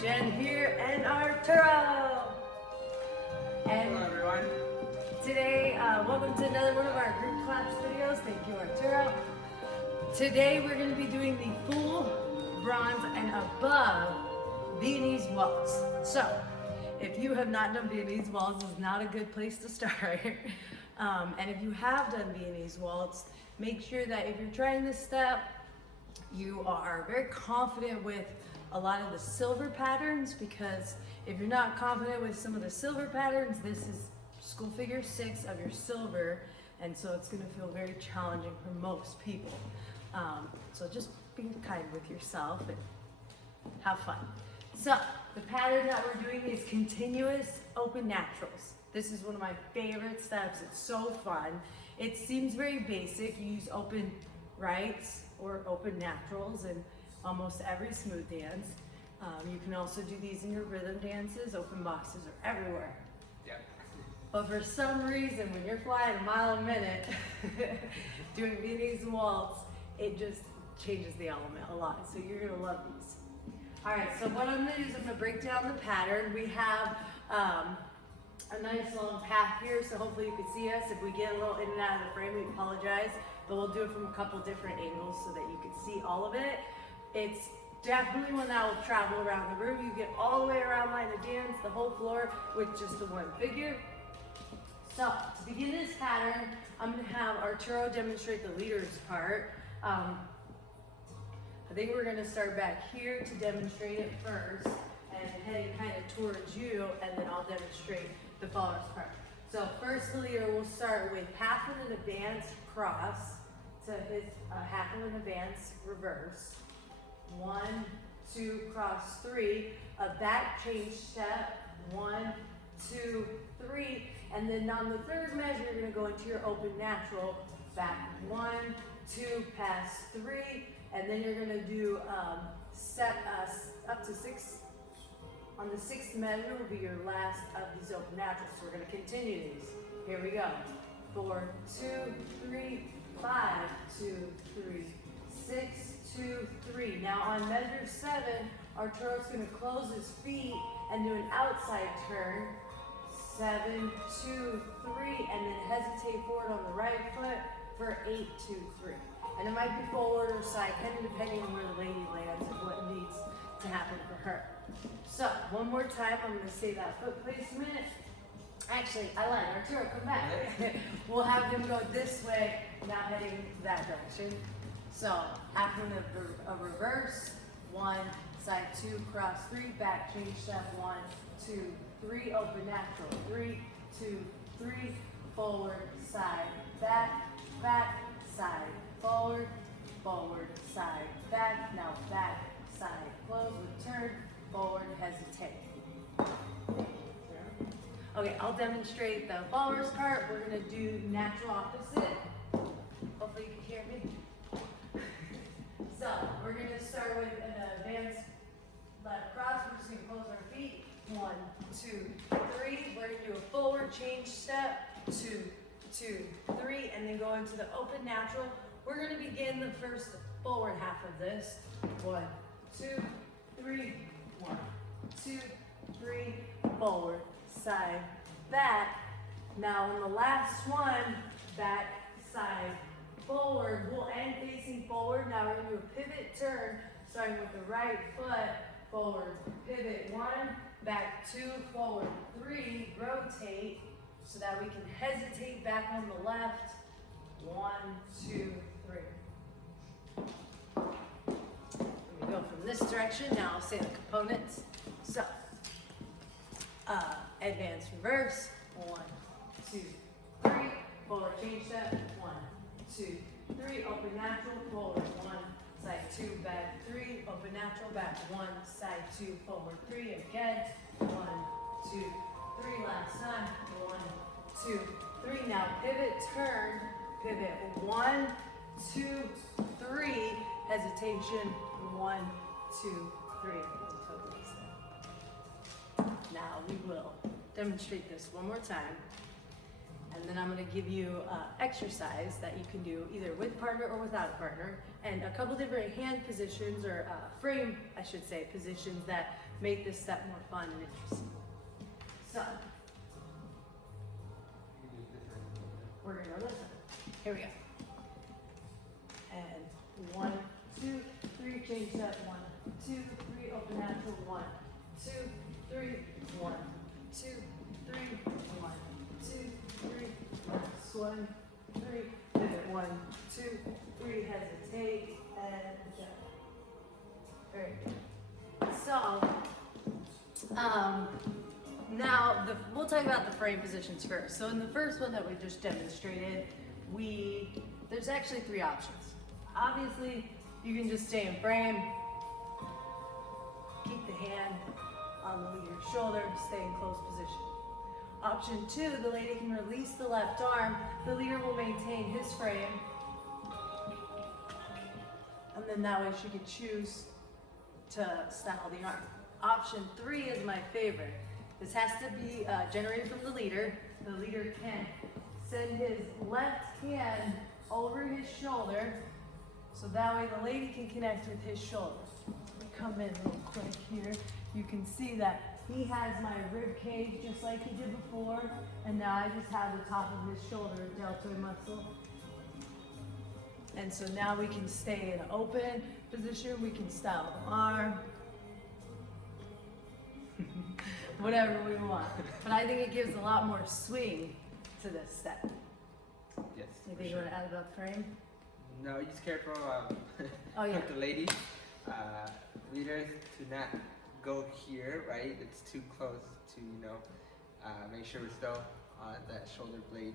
Jen here and Arturo. And Hello everyone. today, welcome to another one of our group claps videos. Thank you, Arturo. Today we're going to be doing the full bronze and above Viennese Waltz. So, if you have not done Viennese Waltz, this is not a good place to start. And if you have done Viennese Waltz, make sure that if you're trying this step, you are very confident with a lot of the silver patterns, because if you're not confident with some of the silver patterns, this is school figure 6 of your silver, and so it's going to feel very challenging for most people. So just be kind with yourself and have fun. So the pattern that we're doing is continuous open naturals. This is one of my favorite steps. It's so fun. It seems very basic. You use open rights or open naturals in almost every smooth dance. You can also do these in your rhythm dances. Open boxes are everywhere. Yep. But for some reason, when you're flying a mile a minute, doing Viennese Waltz, it just changes the element a lot. So you're gonna love these. All right, so what I'm gonna do is I'm gonna break down the pattern. We have a nice long path here, so hopefully you can see us. If we get a little in and out of the frame, we apologize, but we'll do it from a couple different angles so that you can see all of it. It's definitely one that will travel around the room. You get all the way around line of dance, the whole floor, with just the one figure. So to begin this pattern, I'm gonna have Arturo demonstrate the leader's part. I think we're gonna start back here to demonstrate it first, and heading kind of towards you, and then I'll demonstrate the follower's part. So first, the leader will start with half of an advanced cross to his half of an advanced reverse. 1, 2, cross 3, a back change step, 1, 2, 3, and then on the third measure, you're gonna go into your open natural, back 1, 2, pass 3, and then you're gonna do up to 6. On the 6th measure will be your last of these open naturals. So we're gonna continue these. Here we go. 4, 2, 3, 5, 2, 3, 6, 2, 3. Now on measure 7, Arturo's gonna close his feet and do an outside turn. 7, 2, 3, and then hesitate forward on the right foot for 8, 2, 3. And it might be forward or side, kind of depending on where the lady lands and what needs to happen for her. So, one more time, I'm gonna say that foot placement. Actually, I lied, Arturo, come back. We'll have him go this way, not heading that direction. So, half of a reverse, 1, side 2, cross 3, back change step, 1, 2, 3, open natural, 3, 2, 3, forward, side, back, back, side, forward, forward, side, back, now back, side, close with turn, forward, hesitate. Okay, I'll demonstrate the follower's part. We're gonna do natural opposite. Hopefully you can hear me. So, we're gonna start with an advanced left cross. We're just gonna close our feet. 1, 2, 3. We're gonna do a forward change step. 2, 2, 3, and then go into the open natural. We're gonna begin the first forward half of this. 1, 2, 3, 1, 2, 3, forward, side, back. Now on the last one, back, side, forward. We'll end facing forward. Now we're gonna do a pivot turn, starting with the right foot, forward, pivot, 1, back 2, forward 3, rotate, so that we can hesitate back on the left. 1, 2, 3. We go from this direction. Now I'll say the components. So, advanced reverse, 1, 2, 3, forward change step, 1, 2, 3, open natural, forward 1, side 2, back 3, open natural, back 1, side 2, forward 3, again, 1, 2, 3, last time, 1, 2, 3, now pivot, turn, pivot, 1, 2, 3, hesitation, 1, 2, 3. Now we will demonstrate this one more time. And then I'm gonna give you exercise that you can do either with partner or without a partner, and a couple different hand positions, or frame, I should say, positions that make this step more fun and interesting. So, we're gonna go this way. Here we go. And 1, 2, 3, change step. 1, 2, 3, open natural. 1, 2, 3, 1, 2, 3, 1, 2, 3, next 1, 3, pivot. 1, 2, 3, hesitate, and jump. Very good. So, now we'll talk about the frame positions first. So in the first one that we just demonstrated, there's actually 3 options. Obviously, you can just stay in frame, keep the hand on the leader's shoulder, stay in closed position. Option 2, the lady can release the left arm, the leader will maintain his frame, and then that way she could choose to style the arm. Option 3 is my favorite. This has to be generated from the leader. The leader can send his left hand over his shoulder, so that way the lady can connect with his shoulder. Let me come in real quick here. You can see that he has my rib cage just like he did before, and now I just have the top of his shoulder, deltoid muscle. And so now we can stay in an open position, we can style the arm, whatever we want. But I think it gives a lot more swing to this step. Yes. You think you want to add it up frame? No, just careful Oh, yeah. with the ladies. Leaders to not go here, right? It's too close to, make sure we're still on that shoulder blade.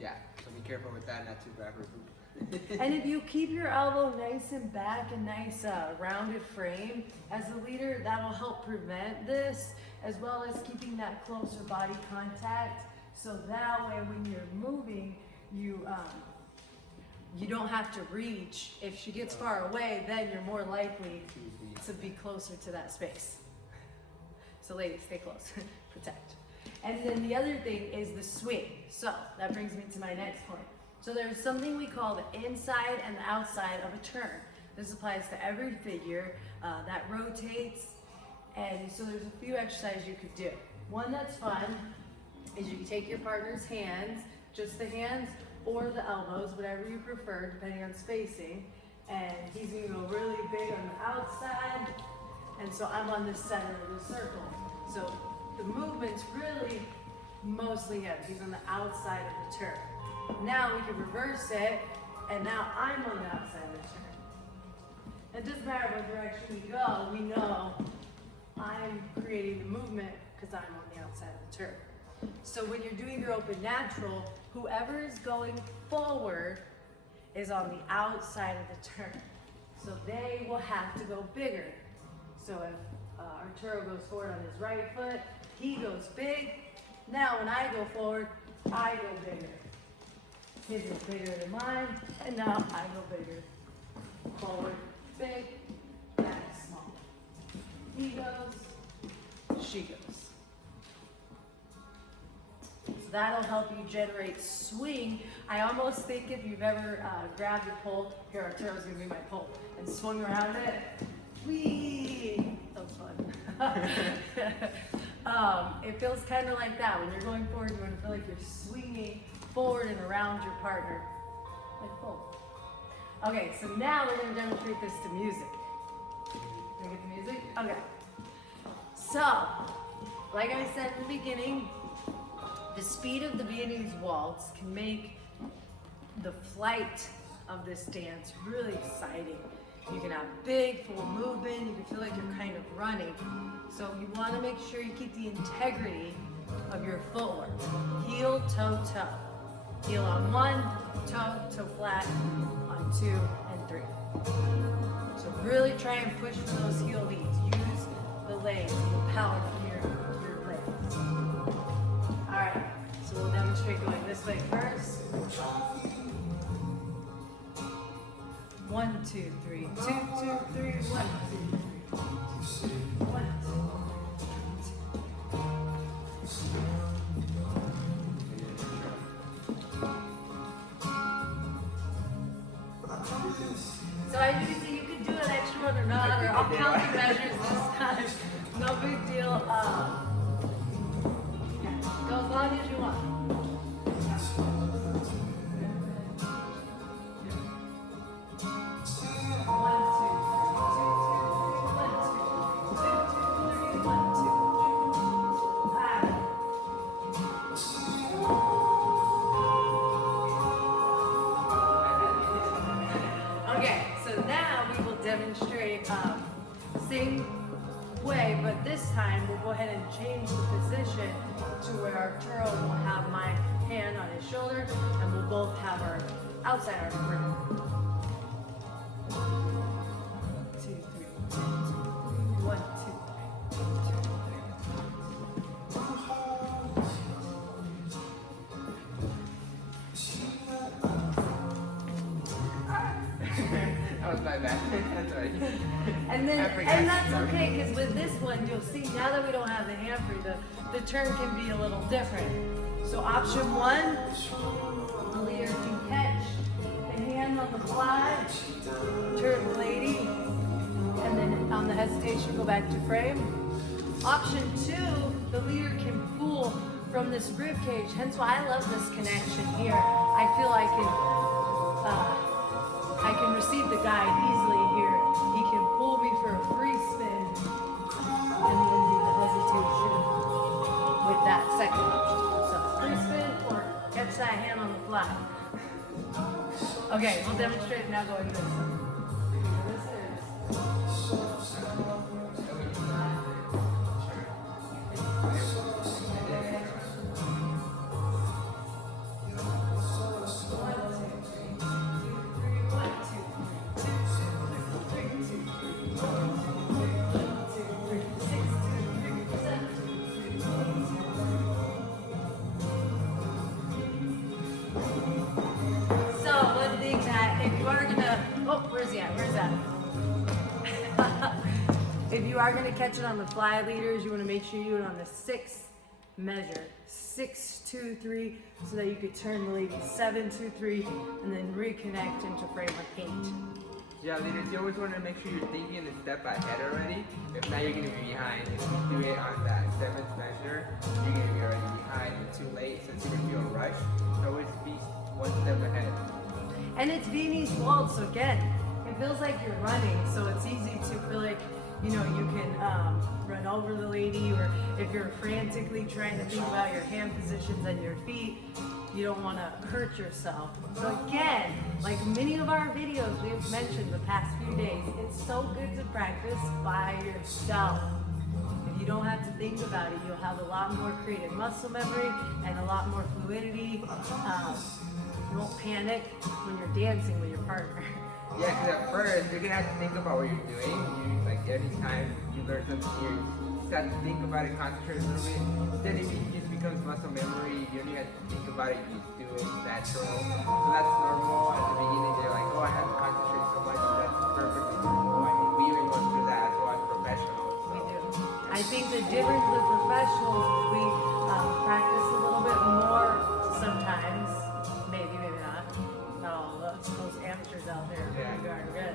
Yeah, so be careful with that, not to grab her boob. And if you keep your elbow nice and back and nice rounded frame, as a leader, that will help prevent this, as well as keeping that closer body contact. So that way when you're moving, you don't have to reach. If she gets far away, then you're more likely to be closer to that space. So ladies, stay close, protect. And then the other thing is the swing. So that brings me to my next point. So there's something we call the inside and the outside of a turn. This applies to every figure that rotates. And so there's a few exercises you could do. One that's fun is you can take your partner's hands, just the hands or the elbows, whatever you prefer, depending on spacing. And he's gonna go really big on the outside. And so I'm on the center of the circle. So the movement's really mostly him. He's on the outside of the turn. Now we can reverse it, and now I'm on the outside of the turn. It doesn't matter what direction we go, we know I'm creating the movement because I'm on the outside of the turn. So when you're doing your open natural, whoever is going forward is on the outside of the turn. So they will have to go bigger. So if Arturo goes forward on his right foot, he goes big. Now when I go forward, I go bigger. His is bigger than mine, and now I go bigger. Forward, big, back, small. He goes, she goes. So that'll help you generate swing. I almost think if you've ever grabbed a pole, here Arturo's gonna be my pole, and swung around it, whee! That was fun. It feels kind of like that. When you're going forward, you want to feel like you're swinging forward and around your partner. Like pole. Okay, so now we're going to demonstrate this to music. Can we get the music? Okay. So, like I said in the beginning, the speed of the Viennese Waltz can make the flight of this dance really exciting. You can have big, full movement, you can feel like you're kind of running. So you want to make sure you keep the integrity of your footwork. Heel, toe, toe. Heel on 1, toe, toe flat on 2 and 3. So really try and push for those heel leads. Use the legs, the power from your legs. All right, so we'll demonstrate going this way first. 1, 2, 3, 2, 2, 3, 1, 2, 3, 1, 2, 3. I'll count the measures this time. No big deal. Go as long as you want. 1, 2, 3, 1, 2. Okay, so now we will demonstrate same way, but this time we'll go ahead and change the position to where Arturo will have my hand on his shoulder and we'll both have our outside arm free. 2, 3, 1, 2, That was my bad. That's right. And that's okay, because with this one, you'll see now that we don't have the hand free, the turn can be a little different. So option 1, the leader can catch the hand on the fly, turn the lady, and then on the hesitation, go back to frame. Option 2, the leader can pull from this rib cage, hence why I love this connection here. I feel I can receive the guide easily here. He can pull me for a free spin and then do the hesitation with that second option. So free spin or catch that hand on the fly. Okay, we'll demonstrate now going this. If you are going to catch it on the fly leaders, you want to make sure you do it on the 6th measure. 6, 2, 3, so that you could turn the lady 7, 2, 3, and then reconnect into frame of 8. Yeah, leaders, you always want to make sure you're thinking a step ahead already. If not, you're going to be behind. If you do it on that 7th measure, you're going to be already behind and too late, since you're going to feel rushed. So always be one step ahead. And it's Viennese Waltz, so again, it feels like you're running, so it's easy to feel like, you know, you can run over the lady, or if you're frantically trying to think about your hand positions and your feet, you don't want to hurt yourself. So again, like many of our videos we've mentioned the past few days, it's so good to practice by yourself. If you don't have to think about it, you'll have a lot more creative muscle memory and a lot more fluidity. You won't panic when you're dancing with your partner. Yeah, because at first, you're going to have to think about what you're doing. Like anytime you learn something new, you just have to think about it, concentrate a little bit. Then it just becomes muscle memory. You don't even have to think about it, you just do it, it's natural. So that's normal. At the beginning, they're like, oh, I have to concentrate so much. That's perfectly normal. I mean, we even go through that as well as professionals. So. We do. I think the difference with professionals is we practice a little bit more sometimes. Maybe not. Not all of us. Those amateurs out there really are good.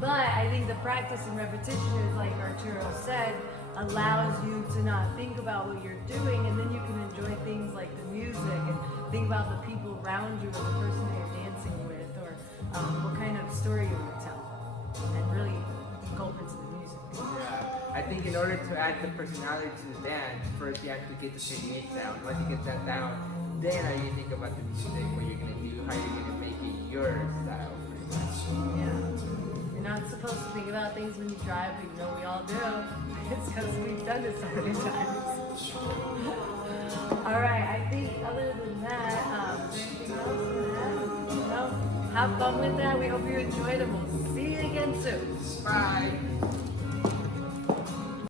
But I think the practice and repetition is, like Arturo said, allows you to not think about what you're doing, and then you can enjoy things like the music and think about the people around you or the person that you're dancing with, or what kind of story you want to tell, and really go into the music. Yeah, I think in order to add the personality to the dance, first you have to get the technique down. Once you get that down, then how you think about the music, what you're going to do, how you're going to make it your style. Yeah. You're not supposed to think about things when you drive, but you know we all do. It's because we've done it so many times. Alright, I think other than that, is there anything else you have? No? Have fun with that. We hope you enjoyed, and we'll see you again soon. Bye.